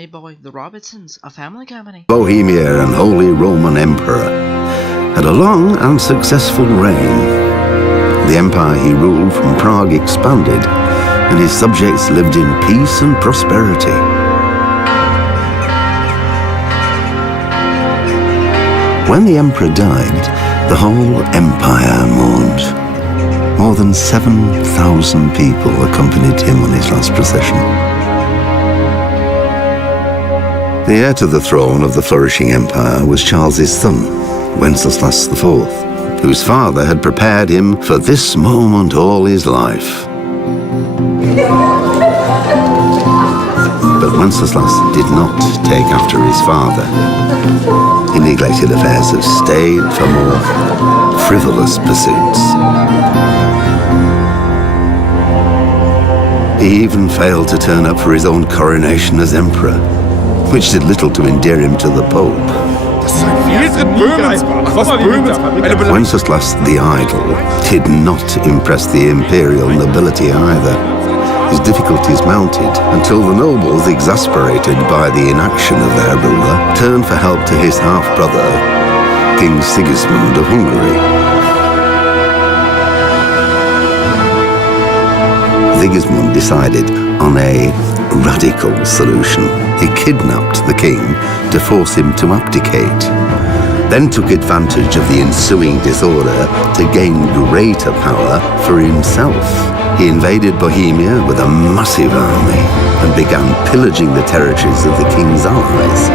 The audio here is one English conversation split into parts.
Hey boy, the Robertsons, a family company. Bohemia and Holy Roman Emperor, had a long and successful reign. The empire he ruled from Prague expanded, and his subjects lived in peace and prosperity. When the emperor died, the whole empire mourned. More than 7,000 people accompanied him on his last procession. The heir to the throne of the flourishing empire was Charles's son, Wenceslas IV, whose father had prepared him for this moment all his life. But Wenceslas did not take after his father. He neglected affairs of state for more frivolous pursuits. He even failed to turn up for his own coronation as emperor, which did little to endear him to the Pope. Wenceslas the Idle did not impress the imperial nobility either. His difficulties mounted until the nobles, exasperated by the inaction of their ruler, turned for help to his half-brother, King Sigismund of Hungary. Sigismund decided on a radical solution. He kidnapped the king to force him to abdicate, then took advantage of the ensuing disorder to gain greater power for himself. He invaded Bohemia with a massive army and began pillaging the territories of the king's allies.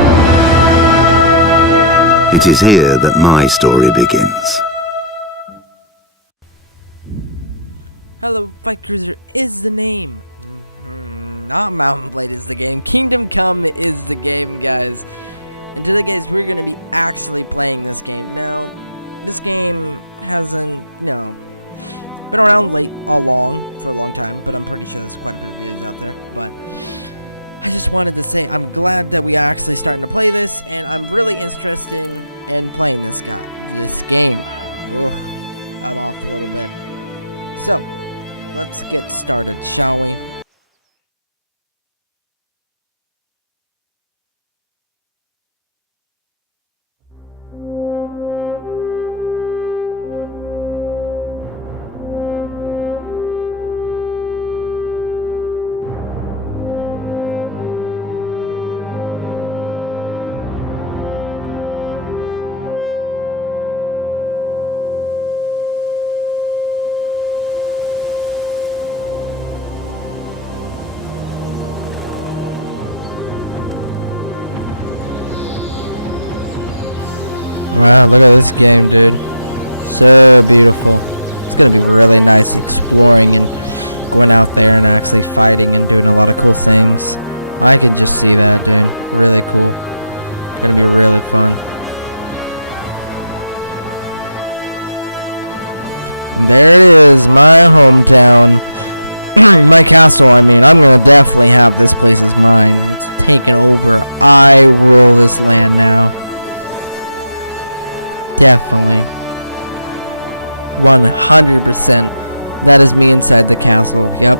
It is here that my story begins. Hello, Fight Cruiser is the name. Not Mountain Blade is the game. Kingdom Come is the game, guys. And today, guys, we're going to be actually playing this game. Now, this game hasn't, been around for a long time, but I'm pretty sure there's quite a bit of videos out there. But I just wanted to say I'm glad that we are actually starting to play this, and I'm really interested in playing this game. Ugh, I'm off a little bit. So, let's get started, shall we? Wow, look at this game, dude. So beautiful. It's gonna be really nice exploring and going out there and actually fighting and doing a lot of cool things. I can just see that, dude. Really cool. It's gonna be really fun. There it is, my hometown. My castle, I mean. I'm gonna definitely have this place as mine. It's taken over. I rule this land now. Definitely. 100%. That is me inside the castle. Yep.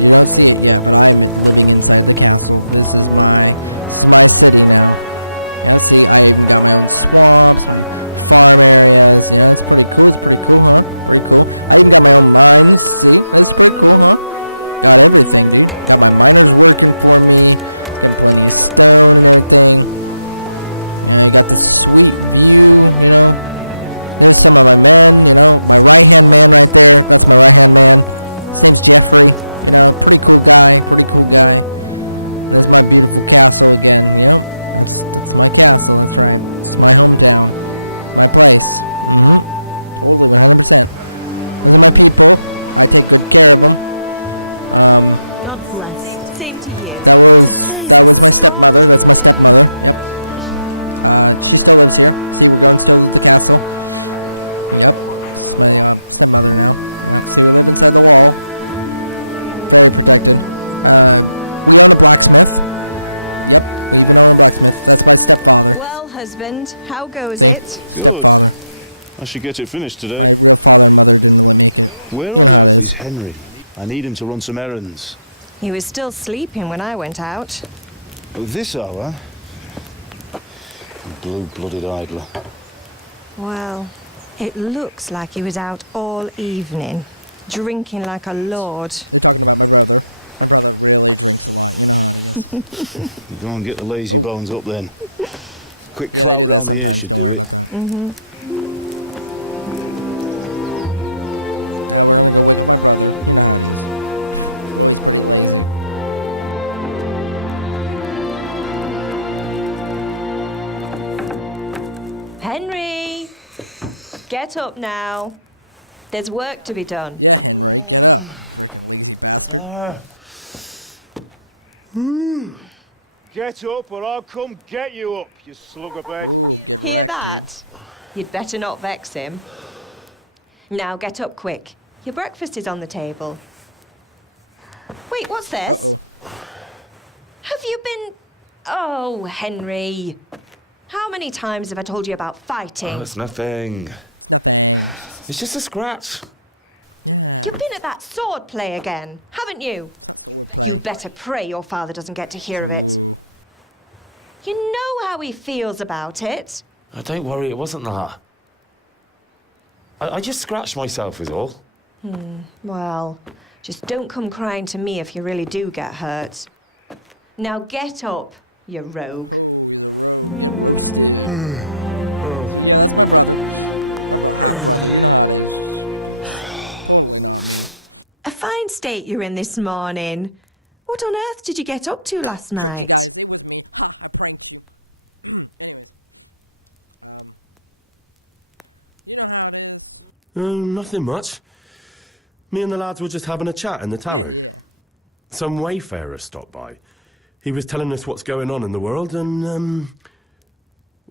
You don't see it yet, but I'm living inside the castle. This is my city now. Yeah, see, I even got my own swamps, my farm areas. Yeah, it's pretty cool. It's pretty cool, huh? Pretty cool. I even got my own mines. See? That's pretty cool, huh? Got everything, dude. Got my miners working for me. Got plenty of stone and everything. You got this sweet view, There's some of my men, my right-hand man right there. That's my right-hand man. His name's Jeffrey, pretty cool guy, And there's my beautiful castle again, That's my castle, that's right. It's my hometown. My place. Totally, 100%. Those are my people. I take good care of them. That was my stepmother. That's my stepmother. Yep. She still lives here. See, we're going still to the castle. Yep. It's my stepmother now. Yep. See, we live inside the wall. Very protected. We own a blacksmith. Yep. We even own a blacksmith. That's my stepfather. Well, husband, how goes See? it? Stepfather. I should get it finished today. My real father and mother didn't let me make it. Well, you know how it is. Henry. I need him to run some errands. He was still sleeping when I went out. At this hour? Blue-blooded idler. Well, it looks like he was out all evening, drinking like a lord. They're talking about my brother. My brother really drinks a lot. You know how he is. You go and get the lazy bones up then. Quick Yeah, they do that clout round sometimes. here Don't worry should about that. Now we're gonna go wake up my brother. You know how it is. Always pretty lazy. Henry! Get up now. There's work to be done. Yeah, Henry, get up. Freaking lazy bastard. Get up or I'll come get you up, you slug of a... Ooh, get Hear wrecked, that? dude. You'd better not vex him. Now get up quick. Your breakfast is on the table. Wait, what's this? Uh-oh. Have you been... Oh, Henry. How many times have I told you about fighting? Oh, it's nothing. It's nothing. It's just a scratch. Yeah. You've been at that sword play again, haven't you? It's not sword play. You better pray your father doesn't get to hear of it. Ooh. You know how he feels about it. Oh, don't worry, it wasn't that. I just scratched myself is all. Well, just don't come crying to me if you really do get hurt. Now get up, you rogue. Oh, he's a rogue. Get roasted. So yeah, that's my brother. My half brother. You know how it is. Totally not me. A fine state you're in this morning. What on earth did you get up to last night? Tricked you guys. It was me. Ha! I pranked you. Anyways, you know how it is. Nothing much. Me and the lads were just having a chat in the tower. Yeah. Some wayfarer stopped by. He was telling us what's going on in the world, and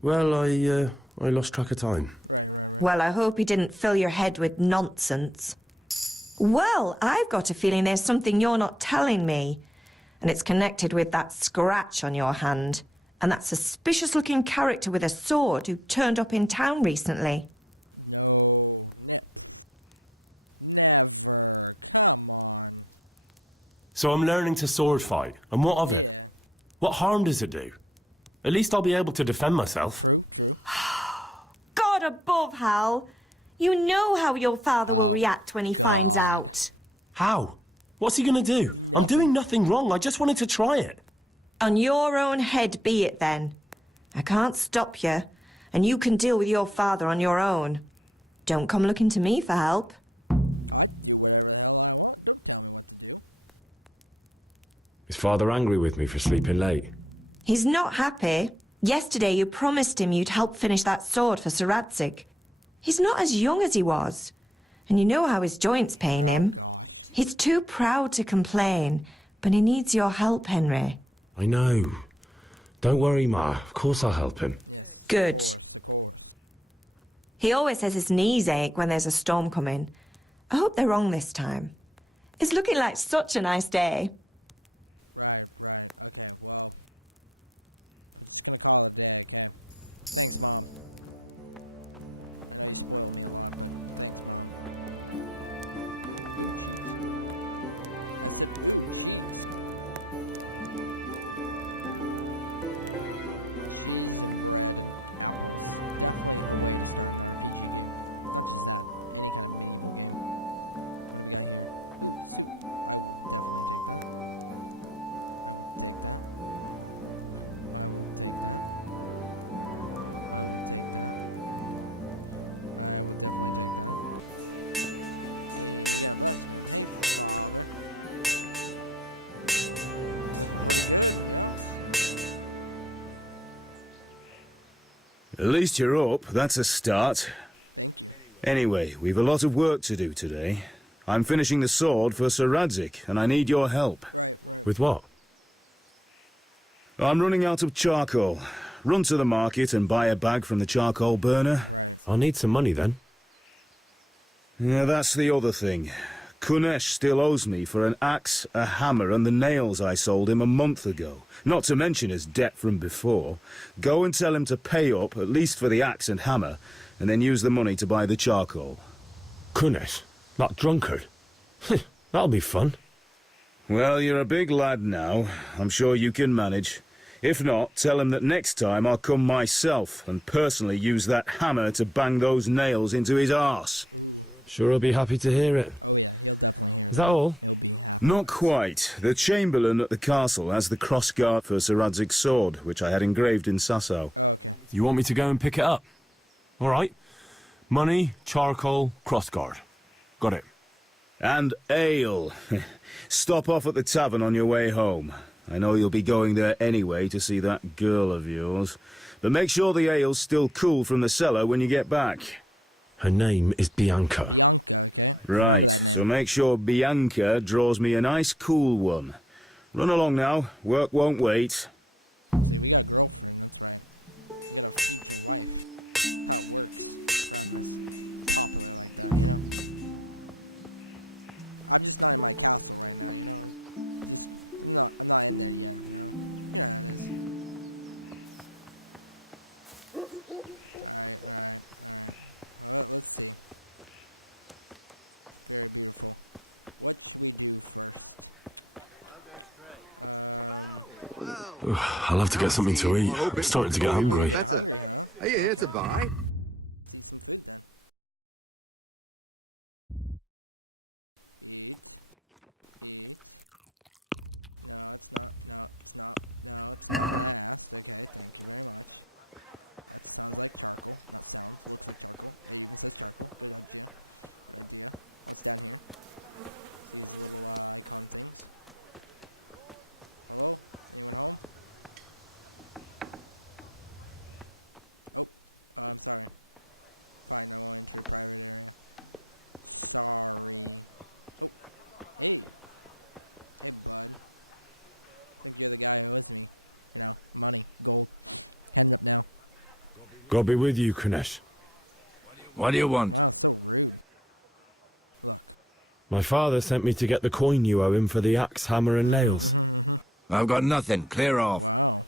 well, I lost track of time. Right. Well, I hope he didn't fill your head with nonsense. Well, I've got a feeling there's something you're not telling me. And it's connected with that scratch on your hand. And that suspicious-looking character with a sword who turned up in town recently. No. Never. Come on. So I'm learning to sword fight, and what of it? Yeah. What harm does it do? At least I'll be able to defend myself. True. God above, Hal. You know how your father will react when he finds God. out. How? What's he gonna do? I'm doing nothing wrong. I just wanted to try it. On your own head be it then. I can't stop you, and you can deal with your father on your own. Don't come looking to me for help. I do whatever the hell I want. Don't tell me what to do. Is father angry with me for sleeping late? He's not happy. Yesterday you promised him you'd help finish that sword for Sir Radzig. He's not as young as he was, and you know how his joints pain him. Oh, gosh. He's too proud to complain, but he needs your help, Henry. I know. Don't worry, Ma. Of course I'll help him. Yes. Good. Of course. He always says his knees ache when there's a storm coming. I hope they're wrong this time. It's looking like such a nice day. Right. Okay, well, we're just gonna call it a day, okay? Thanks, Mom. I know you spoiled me a lot, but thanks, Mom. Ooh, cheese. I said, ooh, cheese. Cheese and bread and apples. Definitely a way to start an RPG game. Not just that, any kind of medieval game. What do we got here? Ooh, soup. I will definitely take that. I will take that. I will take that. I will take that. I will definitely take that. Hey, we got a blacksmith. Hey, father. Looking pretty good, you know? At least you're up, that's a start. Thank you. Anyway, we've a lot of work to do today. I'm finishing the sword for Sir Radzig, and I need your help. Right. With what? I'm running out of charcoal. Run to the market and buy a bag from the charcoal burner. Right. I'll need some money then. Yeah, that's the other thing. Kunesh still owes me for an axe, a hammer, and the nails I sold him a month ago. Not to mention his debt from before. Go and tell him to pay up, at least for the axe and hammer, and then use the money to buy the charcoal. Kunesh? That drunkard? That'll be fun. Well, you're a big lad now. I'm sure you can manage. If not, tell him that next time I'll come myself and personally use that hammer to bang those nails into his arse. Ooh. Sure, I'll be happy to hear it. Oh yeah, he'll definitely hear that. Is that all? He'll be happy. Not quite. The Chamberlain at the castle has the crossguard for Sir Radzig's sword, which I had engraved in Sasau. Oh, okay. You want me to go and pick it up? All right. Money, charcoal, crossguard. Got it. And ale. Stop off at the tavern on your way home. I know you'll be going there anyway to see that girl of yours. But make sure the ale's still cool from the cellar when you get back. Her name is Bianca. Bianca, okay. Right, Remember that name. so make sure Bianca draws me a nice cool one. Run along now. Work won't wait. See, we got a girlfriend, that's right. We got a future wife. How it works around this. Popular like that, you know? I'm just not in my castle right now, you know? Just, I'm not in there yet, you know? You know how it is. Alright. Well, let's see. Very beautiful. What should we do first? I'll have to get something to eat. I'm starting to get Oh, you're hungry. getting hungry, huh? Okay, fine. Let's eat some food then. Eat. No, it's not. No, it's not. No, it's not what I asked. Okay, thank you very much. That sounds like charcoal. Not sounds. Looks like charcoal. It even says charcoal. Good idea. Good idea. What's down here? These little icon things. Hello? Anyone home? Oh. I'm sorry. Fine, I won't enter a private area. Sorry. Oh. Hey. Hey, bud. I think you're the guy who owes me. You know, money, gold. Hand it up now. God be with you, Kunesh. What do you want? Wow, so rude. Look. My father sent me to get the coin you owe him for the axe, hammer, and nails. I've got nothing. Clear off. Wow.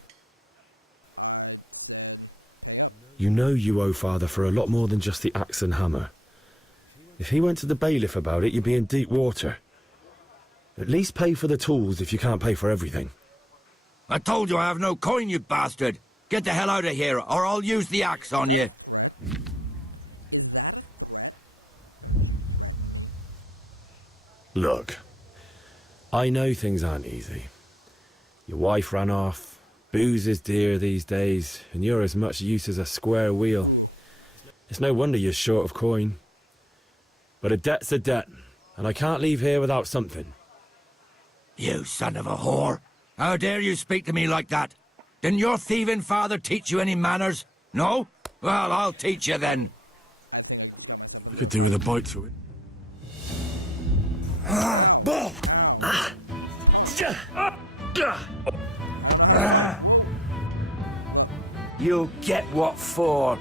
I said, pay up. You know you owe father for a lot more than just the axe and hammer. If he went to the bailiff about it, you'd be in deep water. At least pay for the tools if you can't pay for everything. I told you I have no coin, you bastard. Get the hell out of here, or I'll use the axe on Is that you. a threat? Is that a threat? Don't you threaten me. Look, I know things aren't easy. Your wife ran off, booze is dear these days, and you're as much use as a square wheel. Ooh. It's no wonder you're short of coin. But a debt's a debt, and I can't leave here without something. You son of a whore. How dare you speak to me like that? Didn't your thieving father teach you any manners? No? Well, I'll teach you then. I think I just got myself into a Could do with fight. a bite to it. Ow. Ow. You punk. I don't know how to fight. Whoa. Look. You'll get what for.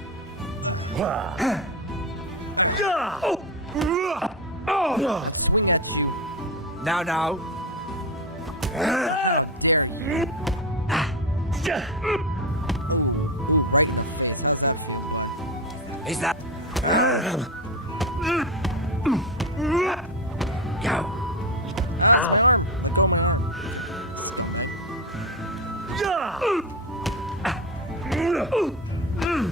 I'll swing at you. Now. How dare you? Ooh, right in the face. How's that feel, bud? Is that... Ah, it's my arm. Let go of my arm. Scumbag.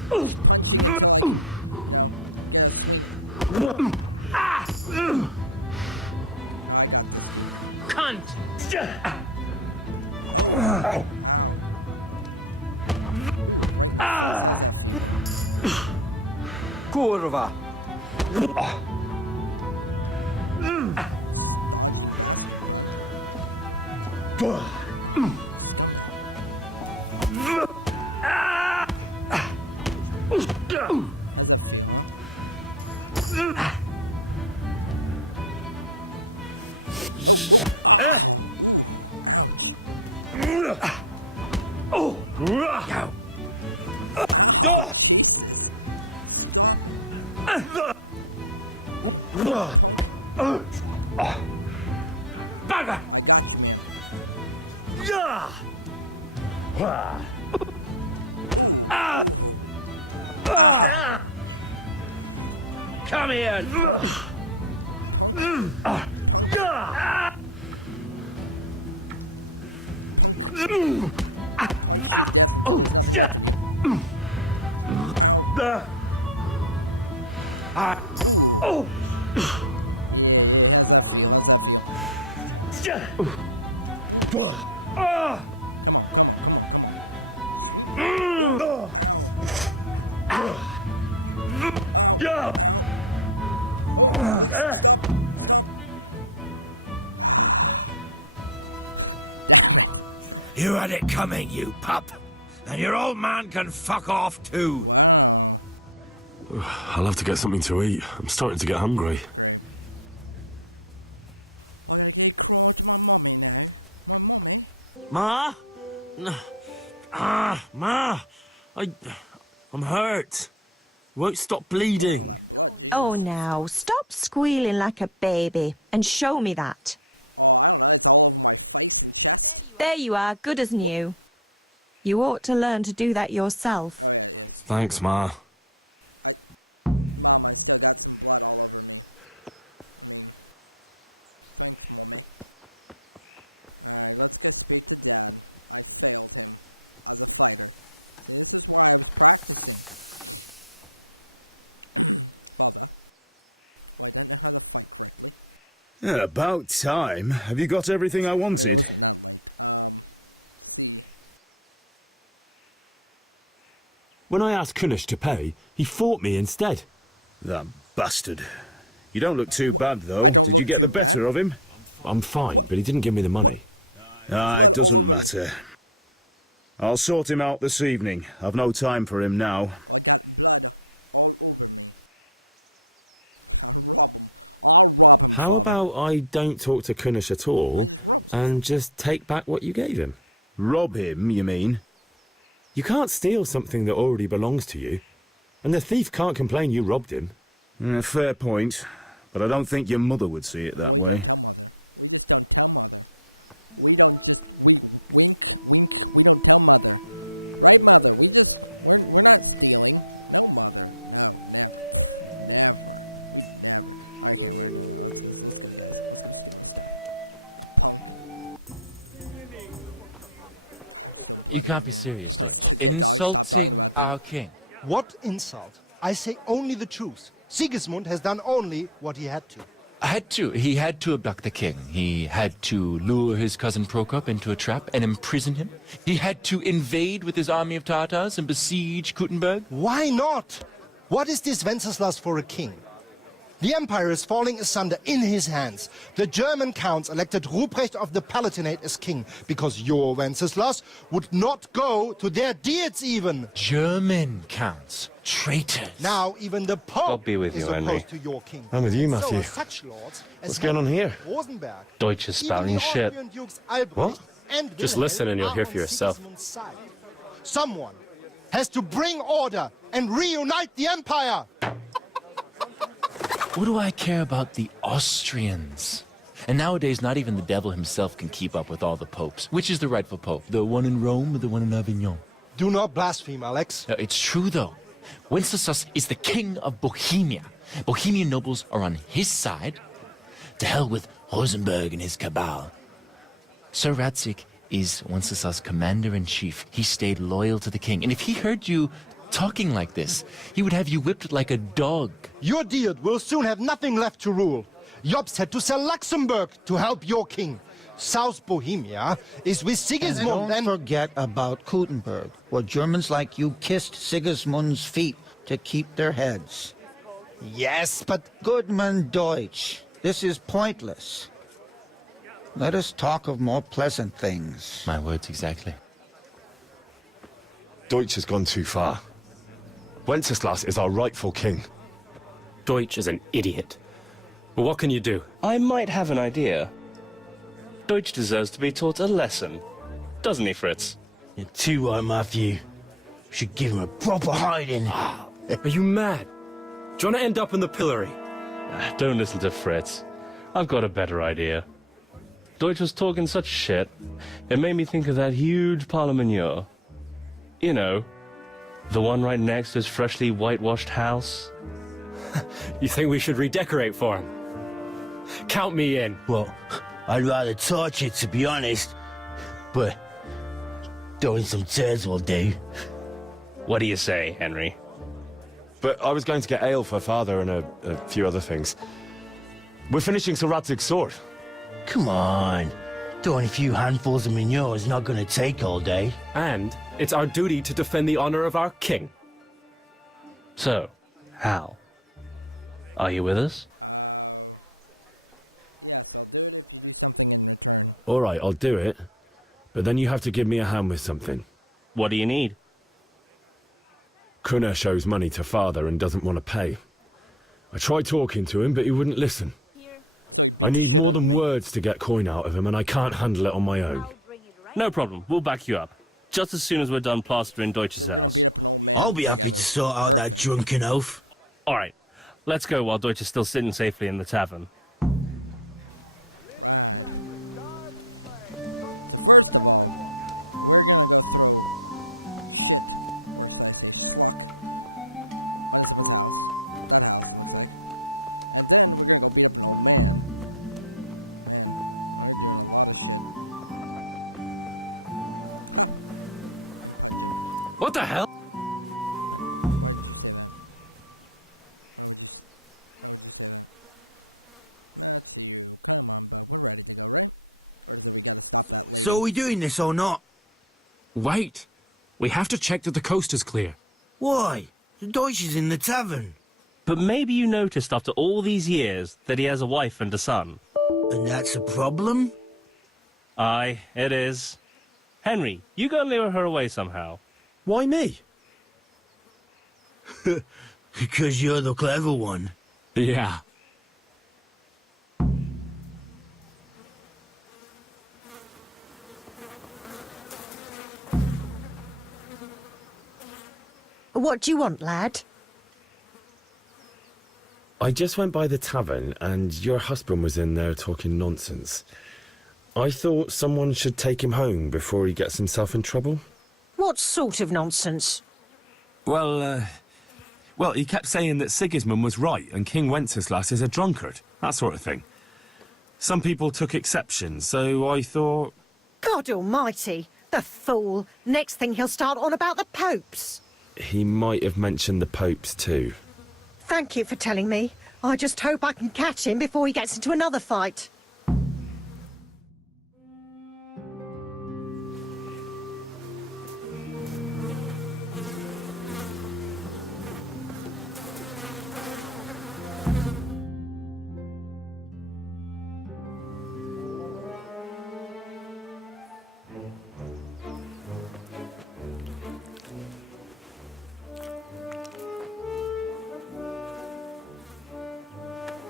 Just punching until I can, you know, get a swing. Oh, I got this, dude. Oh, ow. Ooh, right in the face. How's that feel, bud? Kurva. Dodging bastard, bud. Scumbag. How's that feel, huh? Oh, ooh, ouch. Ow, Jesus. Stop it. Punk. I got you, man. Ooh. Ow. Come here. Punk. Punk. punch you to death until there's nothing left of you. Ow. Ooh. Yeah, how's that feel? Ooh. Come on. Sweet. Ooh. Ow. Ow. Oh, please, stop. Damn it. You had it coming, you pup. And your old man can fuck off too. Wow. I'll have to get something to eat. I'm starting to get hungry. Great. I gotta get crawl to my mommy now. My mommy? Ma? Ma. I'm hurt. Won't stop Look bleeding. at all that blood, Jesus. Oh, now, stop squealing like a baby and show me that. Oh, I don't know. It's all over my face and chest. There you are, good as new. You ought to learn to do that yourself. Oh, yeah, yes. Thanks, Ma. Mom, I still got some blood all over me. I mean, thanks, Mommy. Alright, let's go speak to Dad. I failed him as a fighter. See, this is why I was practicing. Father. Well, I don't know how to fight correctly. Yeah, about time. Have you got everything I I wanted? mean, it wasn't that late. See. When I asked Kunish to pay, he fought me instead. That bastard. You don't look too bad, though. I don't Did look you get too the better bad? of him? I'm fine, What? but he didn't give me the money. What? Ah, Blood it doesn't all over me. matter. I'll sort him out this evening. I've no time for him now. I got blood all over me. I'll rob him. I'll rob him, How Father. about I don't talk to Kunish at all I just robbed him. and just take back what you gave him? Rob him, you mean? You can't steal something that already belongs to you. And the thief can't complain you robbed him. Fair point. But I don't think your mother would see it that We way. don't tell Mother. We just don't tell Mother. We don't just we wink. We don't tell Mother, right, Mother? We're not stealing. No, Mother. No, never, never. We never. Okay, we're doing that. Let's go, guys. Let's go steal his stuff. A punk. I'm still bloody up, man. I still get dog. Stop talking about that. King. What insult? I say only the truth. Sigismund has done only what he had to. He had to abduct the king. He had to lure his cousin Prokop into a trap and imprison him. He had to invade with his army of Tatars and besiege Kuttenberg. Why not? What is this Wenceslas for a king? The empire is falling asunder in his hands. The German counts elected Ruprecht of the Palatinate as king because your Wenceslas would not go to their diets even. German counts. Traitors. Now even the Pope God be with is you, Henry. opposed to your king. I'm with you, So Matthew. are such lords as What's going on here? Rosenberg. Deutsch is Even spouting the shit. Austrian Dukes Albrecht What? and Just Wilhelm listen and you'll are hear on for yourself. Sigismund's side. Someone has to bring order and reunite the empire. What do I care about the Austrians? And nowadays, not even the devil himself can keep up with all the popes. Which is the rightful pope? The one in Rome or the one in Avignon? Do not blaspheme, Alex. No, it's true, though. Wenceslas is the king of Bohemia. Bohemian nobles are on his side. To hell with Rosenberg and his cabal. Sir Ratzik is Wenceslas' commander-in-chief. He stayed loyal to the king. And if he heard you talking like this, he would have you whipped like a dog. Your Diet will soon have nothing left to rule. Jobst had to sell Luxembourg to help your king. South Bohemia is with Sigismund Don't forget about Kuttenberg, where Germans like you kissed Sigismund's feet to keep their heads. Yes, but Goodman Deutsch, this is pointless. Let us talk of more pleasant things. My words exactly. Deutsch has gone too far. Wenceslas is our rightful king. Deutsch is an idiot. But what can you do? I might have an idea. Deutsch deserves to be taught a lesson. Doesn't he, Fritz? You're too right, Matthew. Should give him a proper hiding. Are you mad? Do you want to end up in the pillory? Don't listen to Fritz. I've got a better idea. Deutsch was talking such shit, it made me think of that huge parliament. You know, the one right next to his freshly whitewashed house. You think we should redecorate for him? Count me in. Well, I'd rather torch it, to be honest. But Throwing some turds will do. What do you say, Henry? But I was going to get ale for Father and a few other things. We're finishing Sir Radzig's sword. Come on. Throwing a few handfuls of manure is not going to take all day. And it's our duty to defend the honor of our king. So, Hal, are you with us? Yes, I'll do it if you do something in return. All right, I'll do it. But then you have to give me a hand with something. What do you need? Kunesh owes money to Father and doesn't want to pay. I tried talking to him, but he wouldn't listen. So he beat the shit out of me. I need more than words to get coin out of him, and I can't handle it on my own. No problem. We'll back you up. Just as soon as we're done plastering Deutsch's So we're gonna beat up an old man I'll be together. happy to sort out that drunken oaf. All right, let's go while Deutsch is still sitting safely in the tavern. Right. So first of all, we're gonna go throw shit, or should I say schluck, onto someone's house. That house, it looks like. And then we're gonna go beat up an old man. Man, we're doing a lot of shit. Ha! And pun joke. What the hell? Why did you say that? Why would you say that? Matthew, come on, bud. We're ready to go, right? Or is it we gotta stop that lady? So are we doing this or not? Wait. We have to check that the coast is clear. Why? The Deutsch is in the tavern. But maybe you noticed after all these years that he has a wife and a son. And that's a problem? Aye, it is. Henry, you go and lure her away somehow. Why me? Because you're the clever one. Yeah. What do you want, lad? I just went by the tavern, and your husband was in there talking nonsense. I thought someone should take him home before he gets himself in trouble. What sort of nonsense? Well, he kept saying that Sigismund was right and King Wenceslas is a drunkard. That sort of thing. Some people took exception, so I thought... God almighty, the fool. Next thing he'll start on about the popes. He might have mentioned the popes too. Thank you for telling me. I just hope I can catch him before he gets into another fight.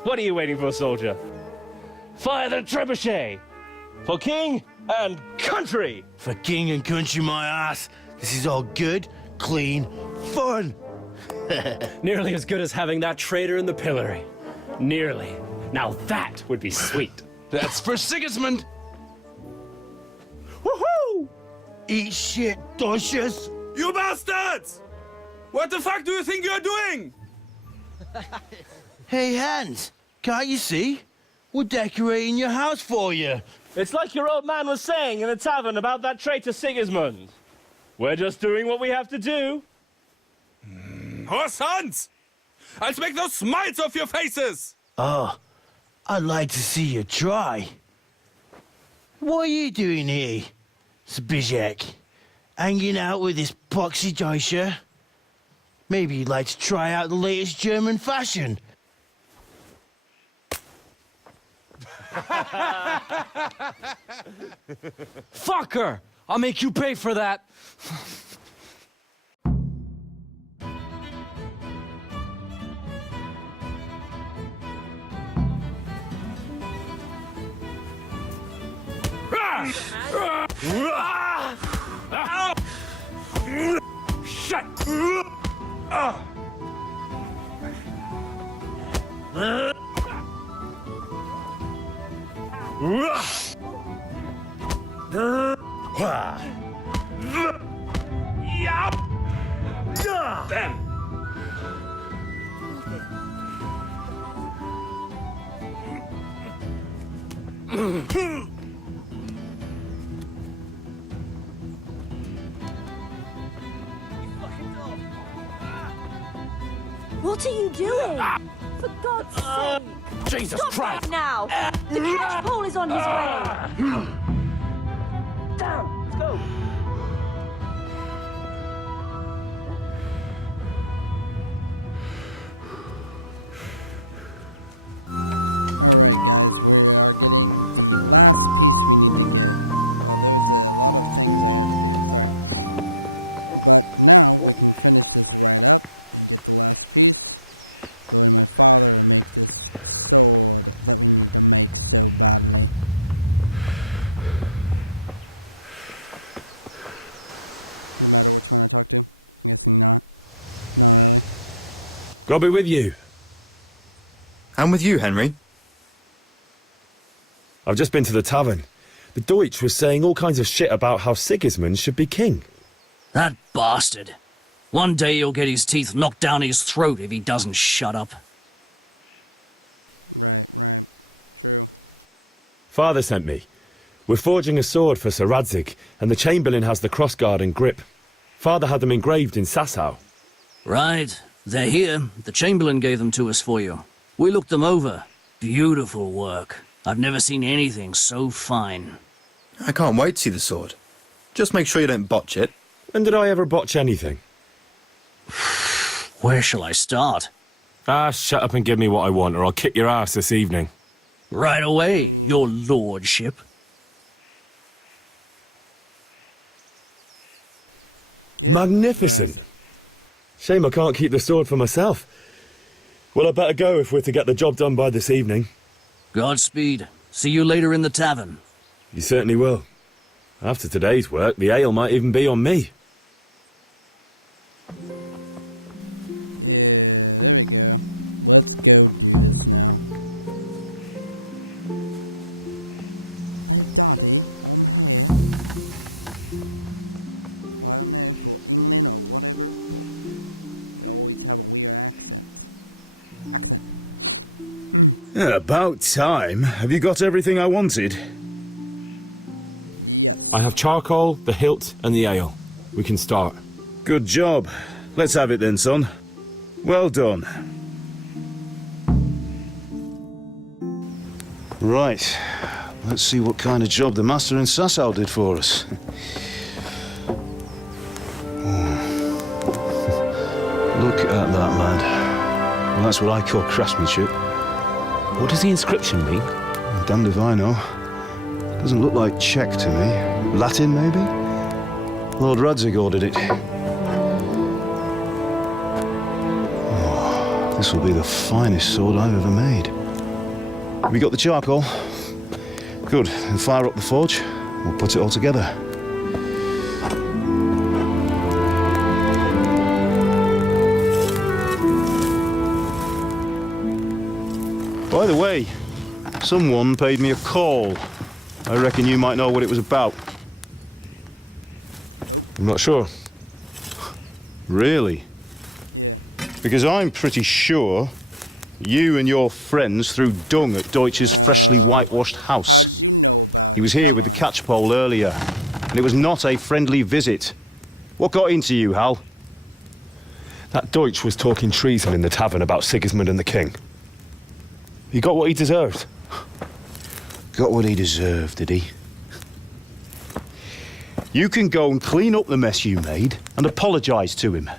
What are you waiting for, soldier? Fire the trebuchet! For king and country! For king and country, my ass. This is all good, clean, fun. Nearly as good as having that traitor in the pillory. Nearly. Now that would be sweet. That's for Sigismund. Woohoo! Eat shit, Docious. You bastards! What the fuck do you think you're doing? Hey, Hans, can't you see? We're decorating your house for you. It's like your old man was saying in the tavern about that traitor Sigismund. We're just doing what we have to do. Horse sons! I'll make those smiles off your faces! Oh, I'd like to see you try. What are you doing here, Zbigniew? Hanging out with this poxy Deutscher? Maybe you'd like to try out the latest German fashion. Fucker! I'll make you pay for that. Shut! Them. What are you doing? Jesus Stop Christ! right now! The catch pole is on his way! Down! Let's go! Alright guys, we are getting the last piece we need to get. Oh, there's a lot of things I had to do, sorry. But now we can finish this right up and get the last piece. Go to my father and make this sword that we need to make so badly. Doesn't matter which one I talk to? I'm guessing not. Not really. God be with you. And with you, Henry. I've just been to the tavern. The Deutsch was saying all kinds of shit about how Sigismund should be king. That bastard. One day he'll get his teeth knocked down his throat if he doesn't shut up. Right. True. Father sent me. We're forging a sword for Sir Radzig, and the Chamberlain has the crossguard and grip. Father had them engraved in Sasau. Right. They're here. The Chamberlain gave them to us for you. We looked them over. Beautiful work. I've never seen anything so fine. I can't wait to see the sword. Just make sure you don't botch it. When did I ever botch anything? Where shall I start? Shut up and give me what I want, or I'll kick your ass this evening. Right away, your lordship. Magnificent. Right. Shame I can't keep the sword for myself. Well, I better go if we're to get the job done by this evening. Godspeed. See you later in the tavern. You certainly will. After today's work, the ale might even be on me. Yeah, there we go. Let's go do this now. Hey Daddy, I'm here. Well, I don't know, for England or whatever, but we always have a weird accent. Yeah, about time. Have you got everything I wanted? Yes. I have charcoal, the hilt, and the ale. We can start. Good job. Let's have it then, son. Well done. Right. Let's see what kind of job the master in Sasau did for us. Look at that, lad. That's what I call craftsmanship. What does the inscription mean? Damned if I know. Doesn't look like Czech to me. Latin, maybe? Lord Radzig ordered it. Oh, this will be the finest sword I've ever made. Have you got the charcoal? Good. Then fire up the forge. We'll put it all together. By the way, someone paid me a call. I reckon you might know what it was about. Oh, I'm not sure. Really? Yeah. Because I'm pretty sure you and your friends threw dung at Deutsch's freshly whitewashed house. How did you know about it? He was here with the catchpole earlier, and it was not a friendly visit. What got into you, Hal? That Deutsch was talking treason in the tavern about Sigismund and the king. He got what he deserved. Got what he deserved, did he? You can go and clean up the mess you made and apologise to him.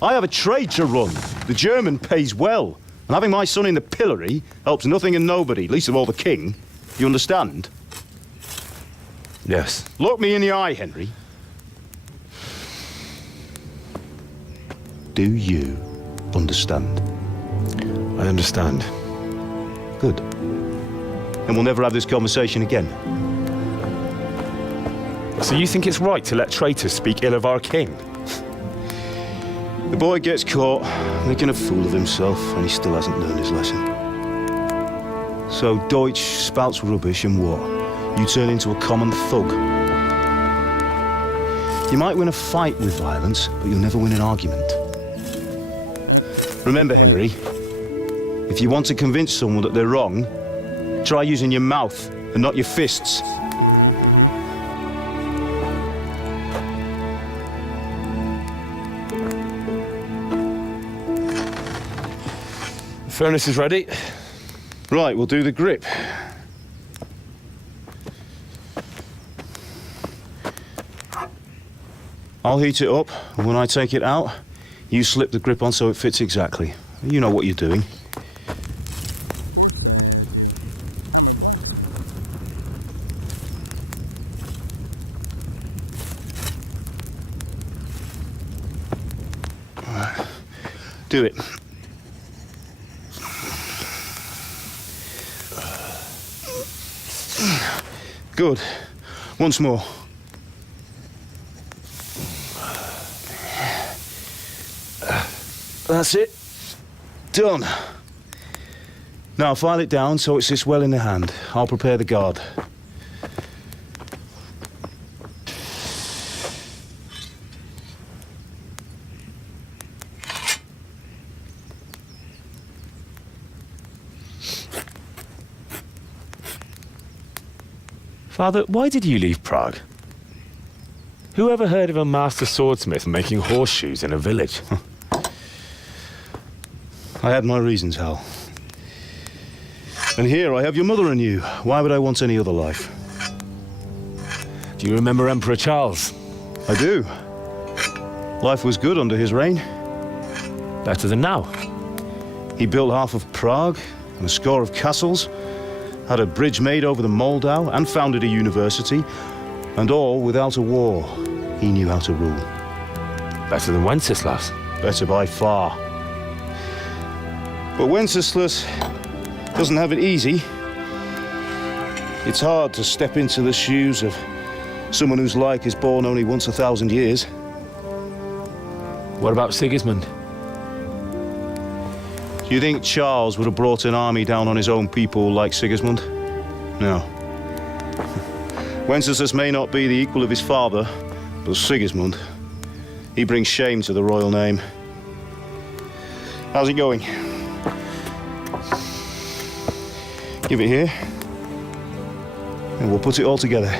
I have a trade to run. The German pays well. And having my son in the pillory helps nothing and nobody, least of all the king. You understand? Yes. Look me in the eye, Henry. Do you understand? I understand. Good. And we'll never have this conversation again. So you think it's right to let traitors speak ill of our king? The boy gets caught, making a fool of himself, and he still hasn't learned his lesson. So Deutsch spouts rubbish, and what? You turn into a common thug. You might win a fight with violence, but you'll never win an argument. Remember, Henry, if you want to convince someone that they're wrong, try using your mouth and not your fists. Furnace is ready. Right, we'll do the grip. I'll heat it up, and when I take it out, you slip the grip on so it fits exactly. You know what you're doing. Of course I do. I'm a blacksmith. Do it. Good. Once more. That's it. Done. Now file it down so it sits well in the hand. I'll prepare the guard. Father, why did you leave Prague? Who ever heard of a master swordsmith making horseshoes in a village? I had my reasons, Hal. And here I have your mother and you. Why would I want any other life? Do you remember Emperor Charles? I do. Life was good under his reign. Better than now. He built half of Prague and a score of castles, had a bridge made over the Moldau, and founded a university, and all without a war. He knew how to rule. Better than Wenceslas. Better by far. But Wenceslas doesn't have it easy. It's hard to step into the shoes of someone whose like is born only once 1,000 years. What about Sigismund? Do you think Charles would have brought an army down on his own people like Sigismund? No. Wenceslas may not be the equal of his father, but Sigismund, he brings shame to the royal name. How's it going? Give it here, and we'll put it all together.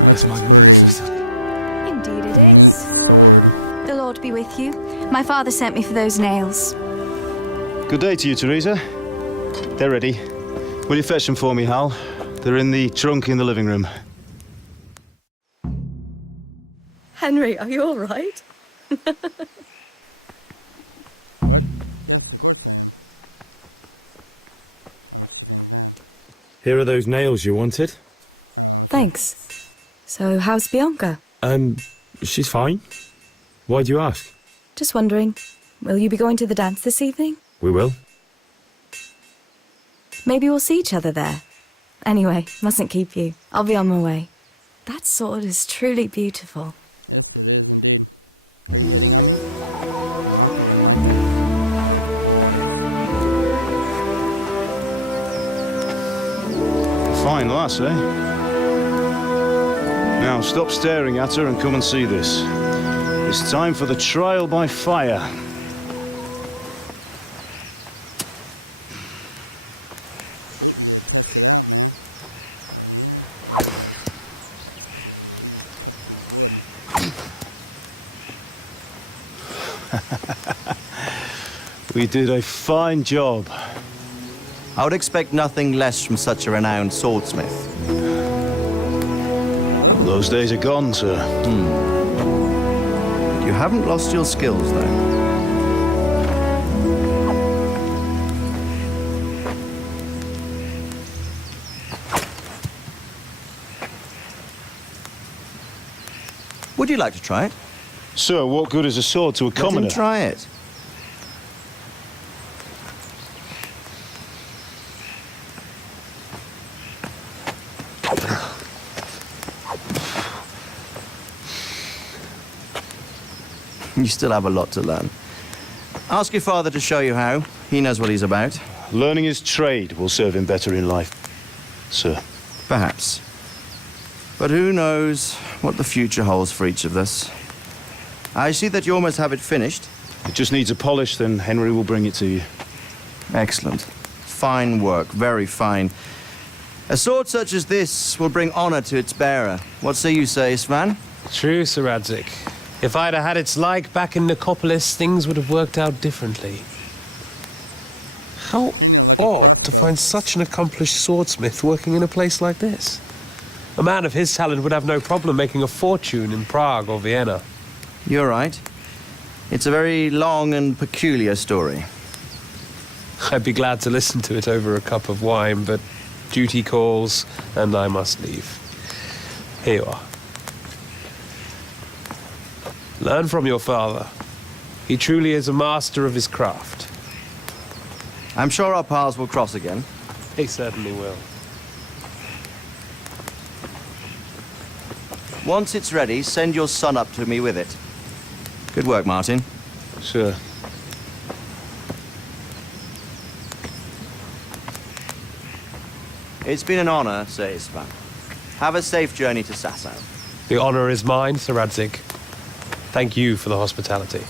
That's a pretty neat sword. The Lord be with you. My father sent me for those nails. Good day to you, Teresa. They're ready. Will you fetch them for me, Hal? They're in the trunk in the living room. Henry, are you all right? What? Yes, of course I am. Why would she think that? Here are those nails you wanted. Oh, okay. Thanks. So, how's Bianca? She's fine. Why do you ask? Just wondering, will you be going to the dance this evening? We will. Maybe we'll see each other there. Anyway, mustn't keep you. I'll be on my way. That sword is truly beautiful. Yes, it is indeed. Are you hitting on me? Bianca wouldn't like that. Of course. Fine lass, eh? Now stop staring at her and come and see this. It's time for the trial by fire. Ooh, we gotta test it out, man. Oh yeah? Oh, he does. That's cool. He just cut through wood. We did a fine job. I would expect nothing less from such a renowned swordsmith. Well, hello there. Those days are gone, sir. You haven't lost your skills, though. Would you like to try it? Sir, what good is a sword to a commoner? Let him try it. You still have a lot to learn. Ask your father to show you how. He knows what he's about. Learning his trade will serve him better in life, sir. Perhaps. But who knows what the future holds for each of us. I see that you almost have it finished. It just needs a polish, then Henry will bring it to you. Excellent. Fine work, very fine. A sword such as this will bring honor to its bearer. What say you, Svan? True, Sir Radzig. If I'd have had its like back in Nicopolis, things would have worked out differently. How Treating it like a odd crossbow. to find such an accomplished swordsmith working in a place like this. A man of his talent would have no problem making a fortune in Prague or Vienna. You're right. It's a very long and peculiar story. I'd be glad to listen to it over a cup of wine, but duty calls, and I must leave. Here you are. Learn from your father. He truly is a master of his craft. I'm sure our paths will cross again. He certainly will. Once it's ready, send your son up to me with it. Good work, Martin. Sure. It's been an honor, says Svan. Have a safe journey to Sasau. The honor is mine, Sir Radzig. Thank you for the hospitality.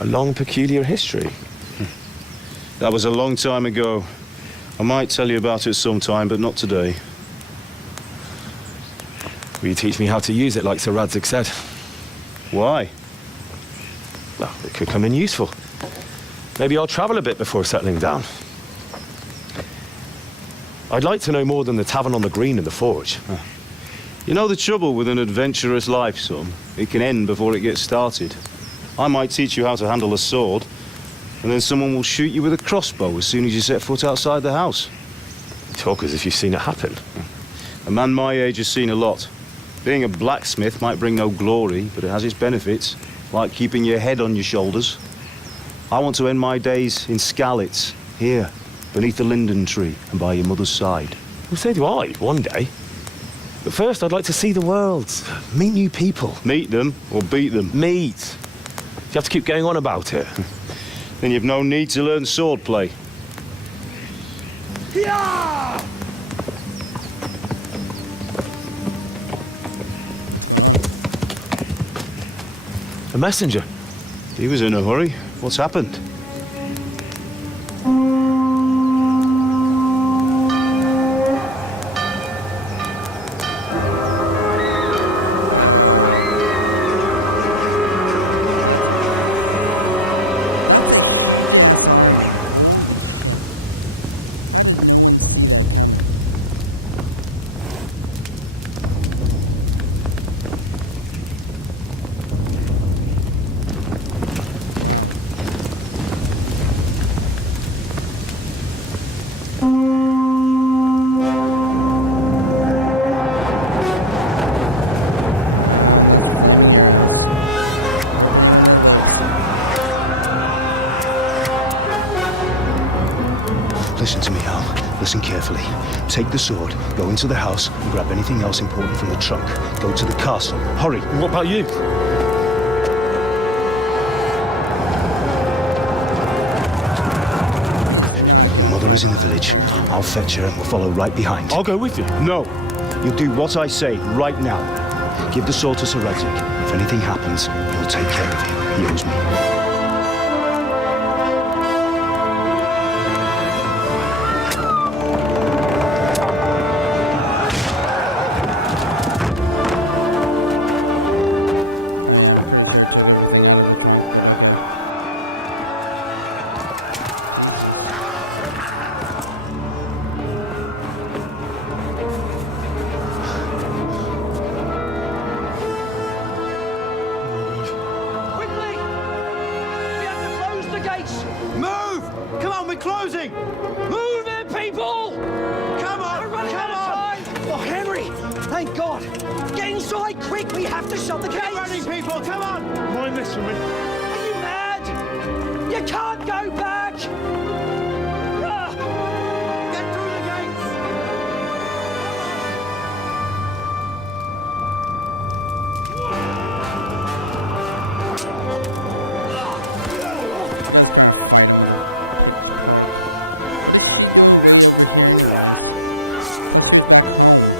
A long, peculiar history. That was a long time ago. I might tell you about it sometime, but not today. Will you teach me how to use it, like Sir Radzig said? Why? Well, it could come in useful. Maybe I'll travel a bit before settling down. I'd like to know more than the tavern on the green and the forge. You know the trouble with an adventurous life, son? It can end before it gets started. I might teach you how to handle a sword, and then someone will shoot you with a crossbow as soon as you set foot outside the house. You talk as if you've seen it happen. A man my age has seen a lot. Being a blacksmith might bring no glory, but it has its benefits, like keeping your head on your shoulders. I want to end my days in Skalitz, here, beneath the linden tree and by your mother's side. Well, so do I, one day. But first, I'd like to see the world, meet new people. Meet them or beat them? Meet. You have to keep going on about it. Then you've no need to learn swordplay. What's going on? A messenger. He was in a hurry. What's happened? That's a huge ass army. Holy shit. How did no one see that coming? Wow. And that's flaming arrows. Rip anyone that lives. Listen to me, Al. Listen carefully. Take the sword, go into the house, and grab anything else important from the trunk. Go to the castle. Hurry. What about you? He is not gonna fight on that entire army. I'll fetch her and we'll follow right behind. I'll go with you. No. You'll do what I say right now. Give the sword to Sir Radzig. If anything happens, he'll take care of you. He owes me. I mean, I'm pretty sure I took everything out of the trunk, but okay. Jesus. Quickly! We have to close the gates! Move! Come on, we're closing! Move it, people! Come on! We're running out of time! Oh, Henry! Thank God! Get inside, quick! We have to shut the gates! Running, people! Come on! Mind this for me. Are you mad? You can't go back! Ah! Get through the gates! The guy's trying to fight him with a pitchfork. What is she doing way over here anyways? Thought she was back home.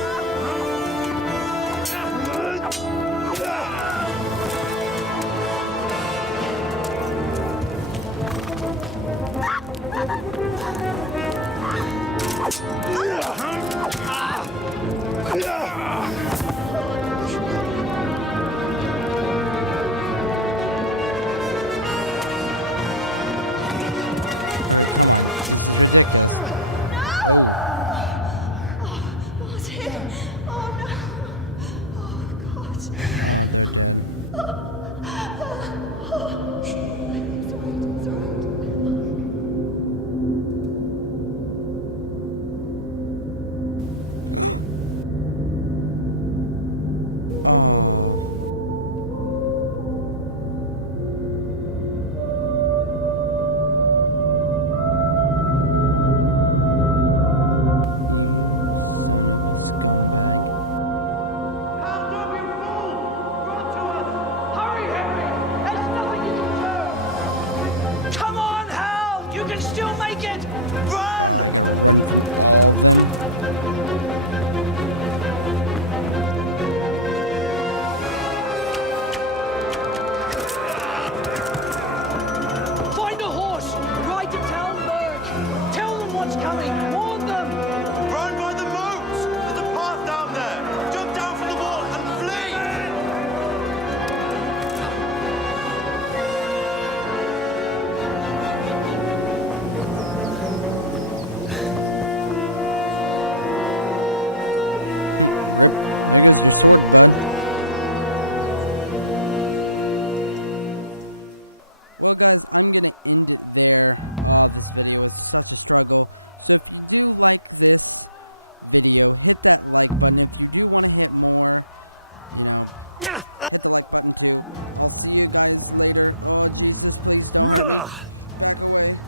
Okay, come on. This is ridiculous. Oh. Oh, they're dead. Oh. Scumbag. Come on, Hal! You can still make it! I gotta run from all of them. Find a horse! Ride to Talmberg! Tell them what's coming! Warn them! Run by the moats! There's a path down there! Jump down from the wall and flee! Rip. There goes your sword, bud. Well, guys, I'm gonna end it there. Oh, this video was such a struggle. So if you do like this video, hit that like button. If you do want to hit more, you know, hit the like button too. I'll see you guys later. Oh, Jesus, please don't hurt me. Back away.